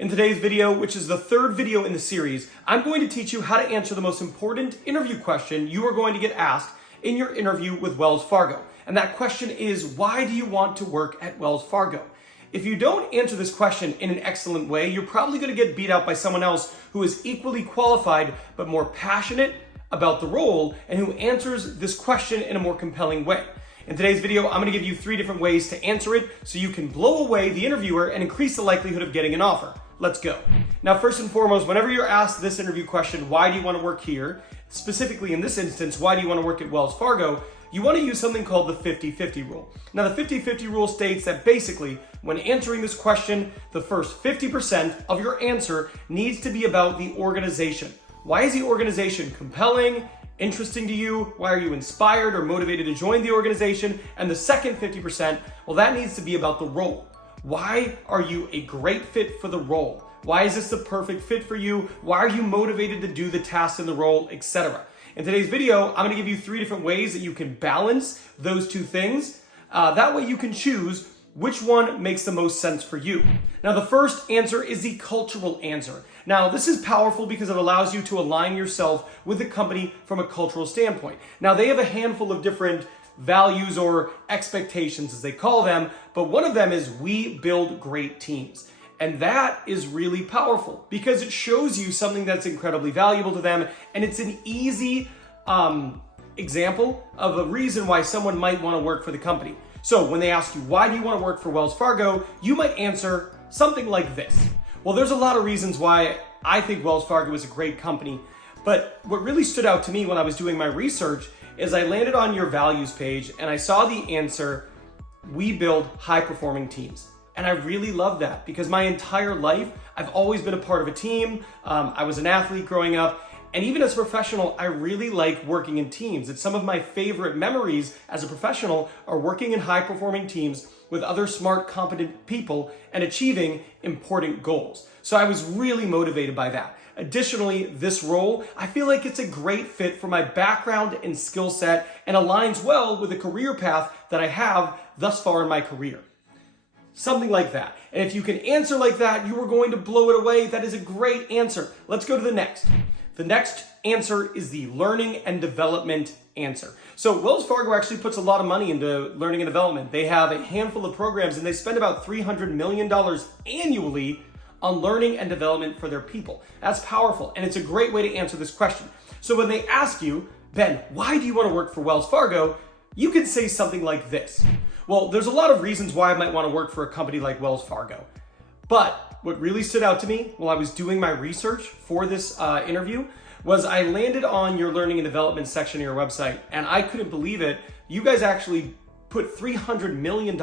In today's video, which is the third video in the series, I'm going to teach you how to answer the most important interview question you are going to get asked in your interview with Wells Fargo. And that question is, why do you want to work at Wells Fargo? If you don't answer this question in an excellent way, you're probably going to get beat out by someone else who is equally qualified but more passionate about the role and who answers this question in a more compelling way. In today's video, I'm going to give you 3 different ways to answer it so you can blow away the interviewer and increase the likelihood of getting an offer. Let's go. Now, first and foremost, whenever you're asked this interview question, why do you want to work here? Specifically in this instance, why do you want to work at Wells Fargo? You want to use something called the 50-50 rule. Now, the 50-50 rule states that basically, when answering this question, the first 50% of your answer needs to be about the organization. Why is the organization compelling, interesting to you? Why are you inspired or motivated to join the organization? And the second 50%, well, that needs to be about the role. Why are you a great fit for the role? Why is this the perfect fit for you? Why are you motivated to do the tasks in the role, etc.? In today's video, I'm going to give you 3 different ways that you can balance those 2 things. That way you can choose which one makes the most sense for you. Now, the first answer is the cultural answer. Now, this is powerful because it allows you to align yourself with the company from a cultural standpoint. Now, they have a handful of different values or expectations, as they call them, but one of them is we build great teams. And that is really powerful because it shows you something that's incredibly valuable to them, and it's an easy example of a reason why someone might want to work for the company. So when they ask you, why do you want to work for Wells Fargo? You might answer something like this. Well, there's a lot of reasons why I think Wells Fargo is a great company, but what really stood out to me when I was doing my research is I landed on your values page and I saw the answer, we build high-performing teams. And I really love that because my entire life, I've always been a part of a team. I was an athlete growing up. And even as a professional, I really like working in teams. It's some of my favorite memories as a professional are working in high-performing teams with other smart, competent people and achieving important goals. So I was really motivated by that. Additionally, this role, I feel like it's a great fit for my background and skill set and aligns well with the career path that I have thus far in my career. Something like that. And if you can answer like that, you are going to blow it away. That is a great answer. Let's go to the next. The next answer is the learning and development answer. So Wells Fargo actually puts a lot of money into learning and development. They have a handful of programs and they spend about $300 million annually on learning and development for their people. That's powerful, and it's a great way to answer this question. So when they ask you, Ben, why do you want to work for Wells Fargo? You can say something like this. Well, there's a lot of reasons why I might want to work for a company like Wells Fargo. But what really stood out to me while I was doing my research for this interview was I landed on your learning and development section of your website, and I couldn't believe it. You guys actually put $300 million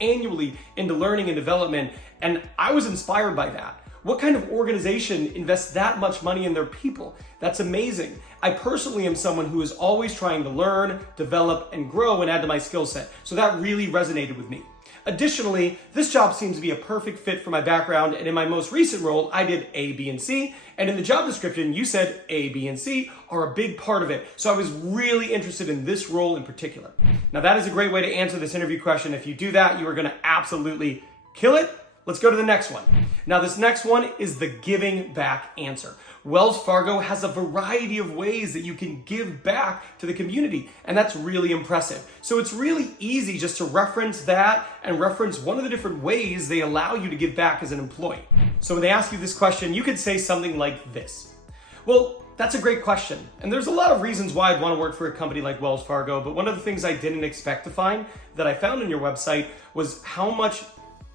annually into learning and development, and I was inspired by that. What kind of organization invests that much money in their people? That's amazing. I personally am someone who is always trying to learn, develop, and grow and add to my skill set, so that really resonated with me. Additionally, this job seems to be a perfect fit for my background, and in my most recent role, I did A, B, and C, and in the job description, you said A, B, and C are a big part of it, so I was really interested in this role in particular. Now, that is a great way to answer this interview question. If you do that, you are going to absolutely kill it. Let's go to the next one. Now, this next one is the giving back answer. Wells Fargo has a variety of ways that you can give back to the community, and that's really impressive. So it's really easy just to reference that and reference one of the different ways they allow you to give back as an employee. So when they ask you this question, you could say something like this. Well, that's a great question. And there's a lot of reasons why I'd want to work for a company like Wells Fargo, but one of the things I didn't expect to find that I found on your website was how much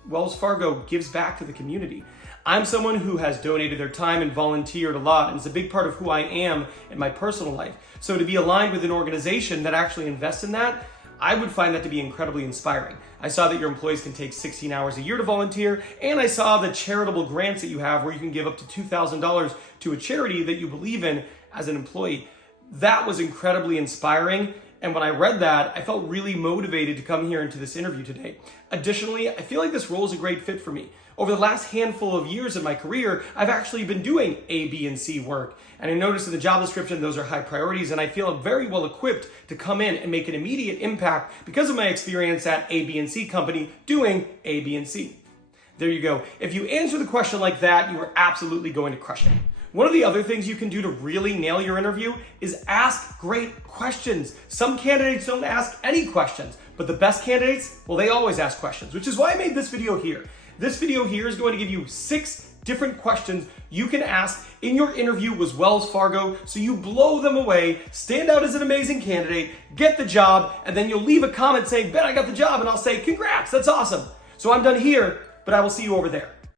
Wells Fargo gives back to the community. I'm someone who has donated their time and volunteered a lot, and it's a big part of who I am in my personal life. So to be aligned with an organization that actually invests in that, I would find that to be incredibly inspiring. I saw that your employees can take 16 hours a year to volunteer, and I saw the charitable grants that you have where you can give up to $2,000 to a charity that you believe in as an employee. That was incredibly inspiring. And when I read that, I felt really motivated to come here into this interview today. Additionally, I feel like this role is a great fit for me. Over the last handful of years in my career, I've actually been doing A, B, and C work. And I noticed in the job description, those are high priorities, and I feel very well equipped to come in and make an immediate impact because of my experience at A, B, and C company doing A, B, and C. There you go. If you answer the question like that, you are absolutely going to crush it. One of the other things you can do to really nail your interview is ask great questions. Some candidates don't ask any questions, but the best candidates, well, they always ask questions, which is why I made this video here. This video here is going to give you 6 different questions you can ask in your interview with Wells Fargo so you blow them away, stand out as an amazing candidate, get the job, and then you'll leave a comment saying, Ben, I got the job, and I'll say, congrats, that's awesome. So I'm done here, but I will see you over there.